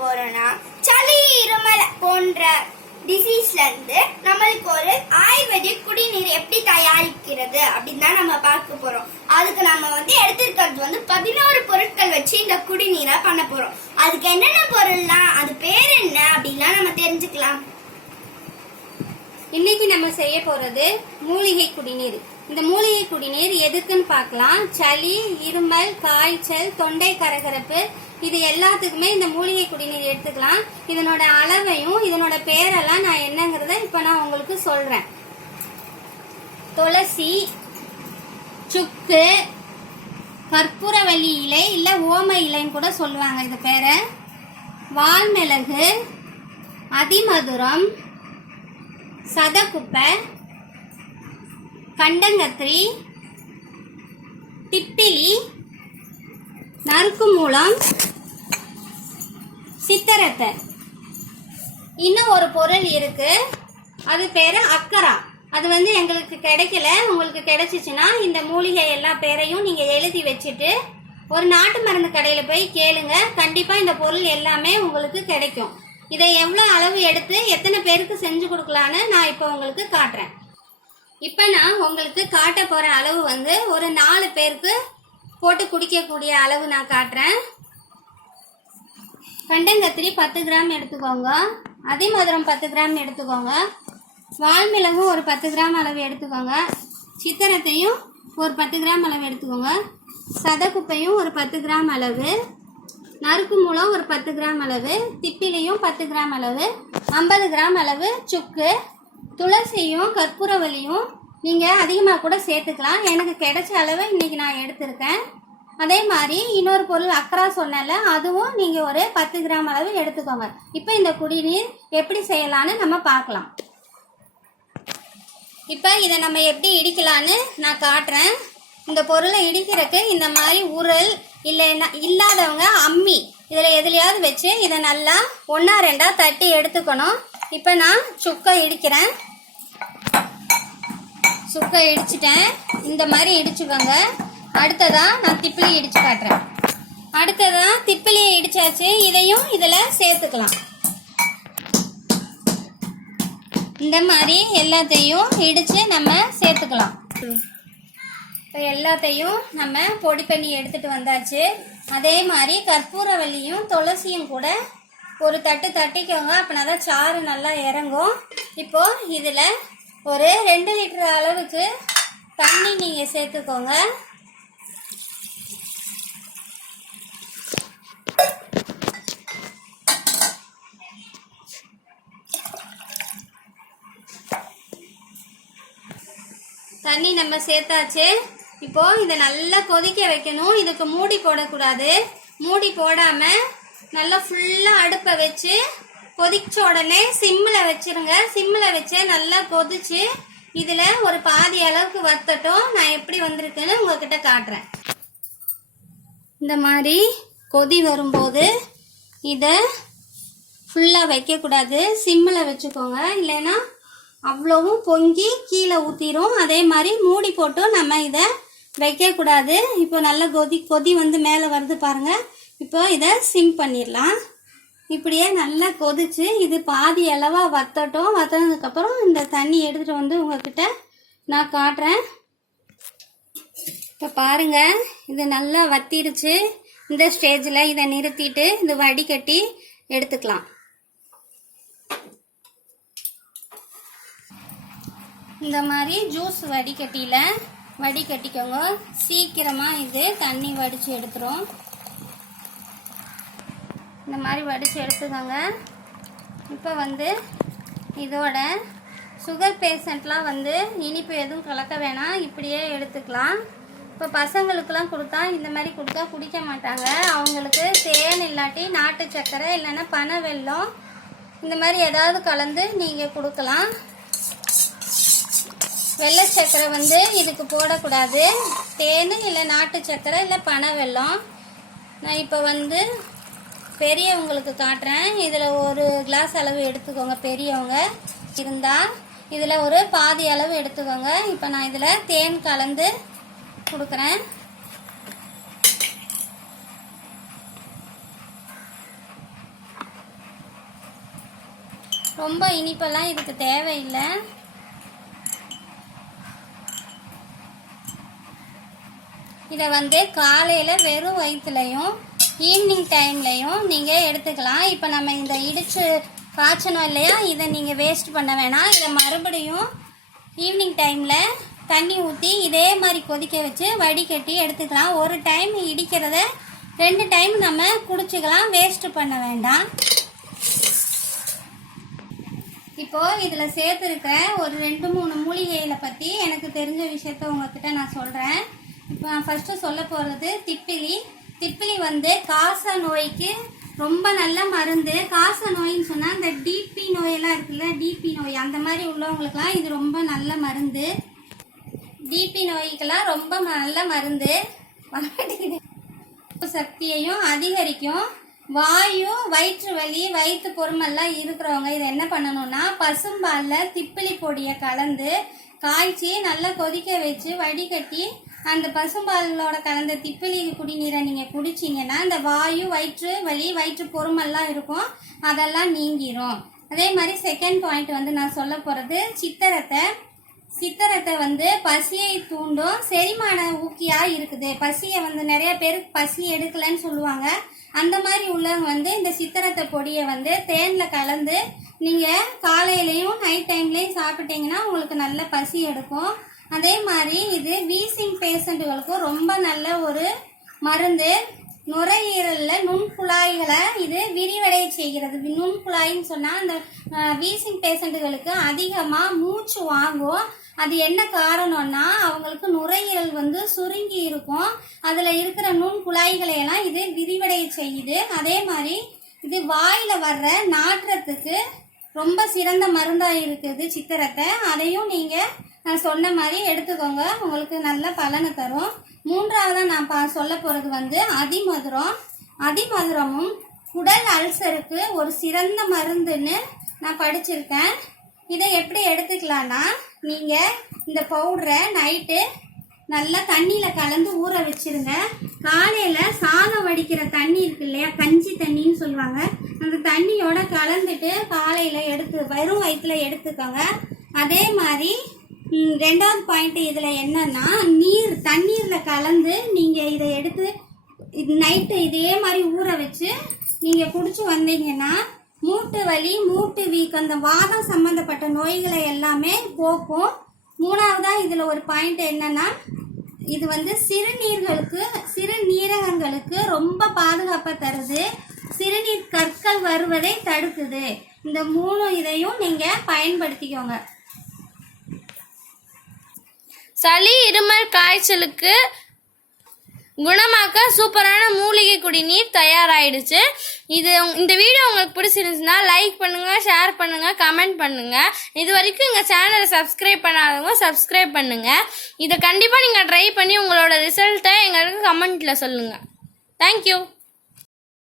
போறோம்னா சளி இருமல் போன்ற டிசீஸ்ல இருந்து நம்மளுக்கு ஒரு ஆயுர்வேதிக் குடிநீர் எப்படி தயாரிக்கிறது அப்படின்னு தான் நம்ம பார்க்க போறோம். அதுக்கு நம்ம எடுத்திருக்கிறது 11 பொருட்கள் வச்சு இந்த குடிநீரை பண்ண போறோம். அதுக்கு என்னென்ன பொருள்லாம், அது பேர் என்ன அப்படின்லாம் நம்ம தெரிஞ்சுக்கலாம். இன்னைக்கு நம்ம செய்ய போறது மூலிகை குடிநீர். இந்த மூலிகை குடிநீர் எதுக்குன்னு பார்க்கலாம். சளி, இருமல், காய்ச்சல், தொண்டை கரகரப்பு இது எல்லாத்துக்குமே இந்த மூலிகை குடிநீர் எடுத்துக்கலாம். இதனோட அளவையும் இதனோட பேரெல்லாம் நான் என்னங்கறத இப்ப நான் உங்களுக்கு சொல்றேன். துளசி, சுக்கு, கற்பூரவள்ளி இலை இல்ல ஓம இலைன்னு கூட சொல்லுவாங்க இது பேரை, வால்மிளகு, அதிமதுரம், சதக்குப்பை, கண்டங்கத்திரி, திப்பிலி, நறுக்கு மூலம், சித்தரத்தை. இன்னும் ஒரு பொருள் இருக்கு, அது பேரு அக்கரா. அது எங்களுக்கு கிடைக்கல. உங்களுக்கு கிடைச்சிச்சுன்னா இந்த மூலிகை எல்லா பேரையும் நீங்க எழுதி வச்சுட்டு ஒரு நாட்டு மருந்து கடையில போய் கேளுங்க. கண்டிப்பா இந்த பொருள் எல்லாமே உங்களுக்கு கிடைக்கும். இதை எவ்வளவு அளவு எடுத்து எத்தனை பேருக்கு செஞ்சு கொடுக்கலான்னு நான் இப்ப உங்களுக்கு காட்டுறேன். இப்ப நான் உங்களுக்கு காட்ட போற அளவு ஒரு 4 பேருக்கு போட்டு குடிக்கக்கூடிய அளவு நான் காட்டுறேன். கண்டங்கத்திரி 10 கிராம் எடுத்துக்கோங்க, அதிமதுரம் 10 கிராம் எடுத்துக்கோங்க, வால்மிளகும் ஒரு 10 கிராம் அளவு எடுத்துக்கோங்க, சித்திரத்தையும் ஒரு 10 கிராம் அளவு எடுத்துக்கோங்க, சதக்குப்பையும் ஒரு 10 கிராம் அளவு, நறுக்கு மூலம் ஒரு 10 கிராம் அளவு, திப்பிலியும் 10 கிராம் அளவு, 50 கிராம் அளவு சுக்கு, துளசியும் கற்பூரவள்ளியும் நீங்கள் அதிகமாக கூட சேர்த்துக்கலாம். எனக்கு கிடைச்ச அளவு இன்னைக்கு நான் எடுத்திருக்கேன். அதே மாதிரி இன்னொரு பொருள் அக்கரா சொன்னல, அதுவும் நீங்கள் ஒரு 10 கிராம் அளவு எடுத்துக்கோங்க. இப்போ இந்த குடிநீர் எப்படி செய்யலான்னு நம்ம பார்க்கலாம். இப்போ இதை நம்ம எப்படி இடிக்கலான்னு நான் காட்டுறேன். இந்த பொருளை இடிக்கிறதுக்கு இந்த மாதிரி உரல் இல்லாதவங்க அம்மி இதில் எதுலையாவது வச்சு இதை நல்லா 1-2 தட்டி எடுத்துக்கணும். இப்போ நான் சுக்கை இடிக்கிறேன். சுக்கை இடிச்சிட்டேன். இந்த மாதிரி இடிச்சுக்கோங்க. அடுத்ததா நான் திப்பிலி இடிச்சு காட்டுறேன். அடுத்ததா திப்பிலியை இடிச்சாச்சு. இதையும் இதில் சேர்த்துக்கலாம். இந்த மாதிரி எல்லாத்தையும் இடிச்சு நம்ம சேர்த்துக்கலாம். இப்போ எல்லாத்தையும் நம்ம பொடி பண்ணி எடுத்துட்டு வந்தாச்சு. அதே மாதிரி கற்பூரவள்ளியும் துளசியும் கூட ஒரு தட்டு தட்டிக்கோங்க. அப்படின்னாதான் சாறு நல்லா இறங்கும். இப்போ இதில் ஒரு 2 லிட்டர் அளவுக்கு தண்ணி நீங்கள் சேர்த்துக்கோங்க. தண்ணி நம்ம சேர்த்தாச்சு. இப்போ இதை நல்லா கொதிக்க வைக்கணும். இதுக்கு மூடி போடக்கூடாது. மூடி போடாம நல்லா ஃபுல்லா அடுப்பை வச்சு கொதிச்ச உடனே சிம்மில் வச்சிருங்க. சிம்மில் வச்சு நல்லா கொதிச்சு இதுல ஒரு பாதி அளவுக்கு வத்தட்டும். நான் எப்படி வந்திருக்குன்னு உங்ககிட்ட காட்டுறேன். இந்த மாதிரி கொதி வரும்போது இதை ஃபுல்லாக வைக்கக்கூடாது, சிம்மில் வச்சுக்கோங்க. இல்லைன்னா அவ்வளவும் பொங்கி கீழே ஊற்றிடும். அதே மாதிரி மூடி போட்டும் நம்ம இதை வைக்கக்கூடாது. இப்போ நல்லா கொதி மேலே வருது பாருங்க. இப்போ இதை சிம் பண்ணிடலாம். இப்படியே நல்லா கொதிச்சு இது பாதி அளவா வத்தட்டும். வத்தனதுக்கப்புறம் இந்த தண்ணி எடுத்துட்டு உங்ககிட்ட நான் காட்டுறேன். இப்போ பாருங்க, இது நல்லா வத்திடுச்சு. இந்த ஸ்டேஜில் இதை நிறுத்திட்டு இது வடிகட்டி எடுத்துக்கலாம். இந்த மாதிரி ஜூஸ் வடிகட்டிக்கோங்க. சீக்கிரமாக இது தண்ணி வடித்து எடுத்துரும். இந்த மாதிரி வடித்து எடுத்துக்கோங்க. இப்போ இதோட சுகர் பேஷண்ட்லாம் இனிப்பு எதுவும் கலக்க வேணாம், இப்படியே எடுத்துக்கலாம். இப்போ பசங்களுக்கெல்லாம் கொடுத்தா இந்த மாதிரி கொடுத்தா குடிக்க மாட்டாங்க. அவங்களுக்கு தேன் இல்லாட்டி நாட்டு சர்க்கரை இல்லைன்னா பனை வெல்லம் இந்த மாதிரி ஏதாவது கலந்து நீங்கள் கொடுக்கலாம். வெள்ளை சர்க்கரை இதுக்கு போடக்கூடாது. தேன் இல்லை நாட்டு சர்க்கரை இல்லை பனை வெல்லம். நான் இப்போ பெரியவங்களுக்கு காட்டுறேன். இதில் ஒரு கிளாஸ் அளவு எடுத்துக்கோங்க. பெரியவங்க இருந்தால் இதில் ஒரு பாதி அளவு எடுத்துக்கோங்க. இப்போ நான் இதில் தேன் கலந்து கொடுக்குறேன். ரொம்ப இனிப்பெல்லாம் இதுக்கு தேவையில்லை. இதை வந்து காலையில் வெறும் வயிற்றுலையும் ஈவினிங் டைம்லையும் நீங்கள் எடுத்துக்கலாம். இப்போ நம்ம இந்த இடித்து காய்ச்சணும் இல்லையா, இதை நீங்கள் வேஸ்ட் பண்ண வேணாம். இதை மறுபடியும் ஈவினிங் டைமில் தண்ணி ஊற்றி இதே மாதிரி கொதிக்க வச்சு வடிகட்டி எடுத்துக்கலாம். ஒரு டைம் இடிக்கிறத 2 டைம் நம்ம குடிச்சிக்கலாம், வேஸ்ட்டு பண்ண வேண்டாம். இப்போது இதில் சேர்த்துருக்கிற ஒரு 2-3 மூலிகைகளை பற்றி எனக்கு தெரிஞ்ச விஷயத்த உங்ககிட்ட நான் சொல்கிறேன். இப்போ நான் ஃபஸ்ட்டு சொல்ல போகிறது திப்பிலி. திப்பிலி வந்து காச நோய்க்கு ரொம்ப நல்ல மருந்து. காச நோயின்னு சொன்னால் இந்த டிபி நோயெல்லாம் இருக்குல்ல, டிபி நோய் அந்த மாதிரி உள்ளவங்களுக்கெல்லாம் இது ரொம்ப நல்ல மருந்து. டிபி நோய்க்கெல்லாம் ரொம்ப நல்ல மருந்து. சக்தியையும் அதிகரிக்கும். வாயு, வயிற்று வலி, வயிற்று பொறுமெல்லாம் இருக்கிறவங்க இதை என்ன பண்ணணும்னா பசும்பாலில் திப்பிலி பொடியை கலந்து காய்ச்சி நல்லா கொதிக்க வச்சு வடிகட்டி அந்த பசும்பாலோட கலந்த திப்பிலி குடிநீரை நீங்கள் குடிச்சிங்கன்னா இந்த வாயு, வயிற்று வலி, வயிற்று பொறுமெல்லாம் இருக்கும், அதெல்லாம் நீங்கிரும். அதே மாதிரி செகண்ட் பாயிண்ட் வந்து நான் சொல்ல போகிறது சித்தரத்தை. சித்தரத்தை வந்து பசியை தூண்டும், செரிமான ஊக்கியாக இருக்குது. பசியை வந்து நிறைய பேருக்கு பசி எடுக்கலைன்னு சொல்லுவாங்க. அந்த மாதிரி உள்ளவங்க வந்து இந்த சித்தரத்தை பொடியை வந்து தேனில் கலந்து நீங்கள் காலையிலையும் நைட் டைம்லேயும் சாப்பிட்டீங்கன்னா உங்களுக்கு நல்ல பசி எடுக்கும். அதே மாதிரி இது வீசிங் பேஷண்ட்டுகளுக்கும் ரொம்ப நல்ல ஒரு மருந்து. நுரையீரலில் நுண்குழாய்களை இது விரிவடைய செய்கிறது. நுண்குழாயின்னு சொன்னால் அந்த வீசிங் பேஷண்ட்டுகளுக்கு அதிகமாக மூச்சு வாங்கும். அது என்ன காரணம்னா அவங்களுக்கு நுரையீரல் வந்து சுருங்கி இருக்கும், அதில் இருக்கிற நுண்குழாய்களை எல்லாம் இது விரிவடைய செய்யுது. அதே மாதிரி இது வாயில் வர்ற நாற்றத்துக்கு ரொம்ப சிறந்த மருந்தாக இருக்குது சித்திரத்தை. அதையும் நீங்கள் நான் சொன்ன மாதிரி எடுத்துக்கோங்க, உங்களுக்கு நல்ல பலனை தரும். மூன்றாவதாக நான் சொல்ல போகிறது வந்து அதிமதுரம். அதிமதுரமும் குடல் அல்சருக்கு ஒரு சிறந்த மருந்துன்னு நான் படிச்சிருக்கேன். இதை எப்படி எடுத்துக்கலான்னா நீங்கள் இந்த பவுடரை நைட்டு நல்லா தண்ணியில் கலந்து ஊற வச்சிருங்க. காலையில் சாதம் வடிக்கிற தண்ணி இருக்கு இல்லையா, கஞ்சி தண்ணின்னு சொல்லுவாங்க, அந்த தண்ணியோட கலந்துட்டு காலையில் எடுத்து வெறும் வயிற்றுல எடுத்துக்கோங்க. அதே மாதிரி 2வது பாயிண்ட் இதில் என்னன்னா தண்ணீரில் கலந்து நீங்கள் இதை எடுத்து நைட்டு இதே மாதிரி ஊற வச்சு நீங்கள் குடிச்சு வந்தீங்கன்னா மூட்டு வலி, மூட்டு வீக்கம், அந்த வாதம் சம்பந்தப்பட்ட நோய்களை எல்லாமே போக்கும். 3வதாக இதில் ஒரு பாயிண்ட் என்னன்னா இது வந்து சிறுநீரகங்களுக்கு ரொம்ப பாதுகாப்பாக தருது. சிறுநீர் கற்கள் வருவதை தடுக்குது. இந்த 3 இதையும் நீங்கள் பயன்படுத்திக்கோங்க. சளி, இருமல், காய்ச்சலுக்கு குணமாக்க சூப்பரான மூலிகை குடிநீர் தயாராகிடுச்சு. இந்த வீடியோ உங்களுக்கு பிடிச்சிருந்துச்சுன்னா லைக் பண்ணுங்கள், ஷேர் பண்ணுங்கள், கமெண்ட் பண்ணுங்கள். இது வரைக்கும் எங்கள் சேனலை சப்ஸ்கிரைப் பண்ணாதவங்க சப்ஸ்கிரைப் பண்ணுங்கள். இதை கண்டிப்பாக நீங்கள் ட்ரை பண்ணி உங்களோட ரிசல்ட்டை எங்களுக்கு கமெண்ட்டில் சொல்லுங்கள். தேங்க்யூ.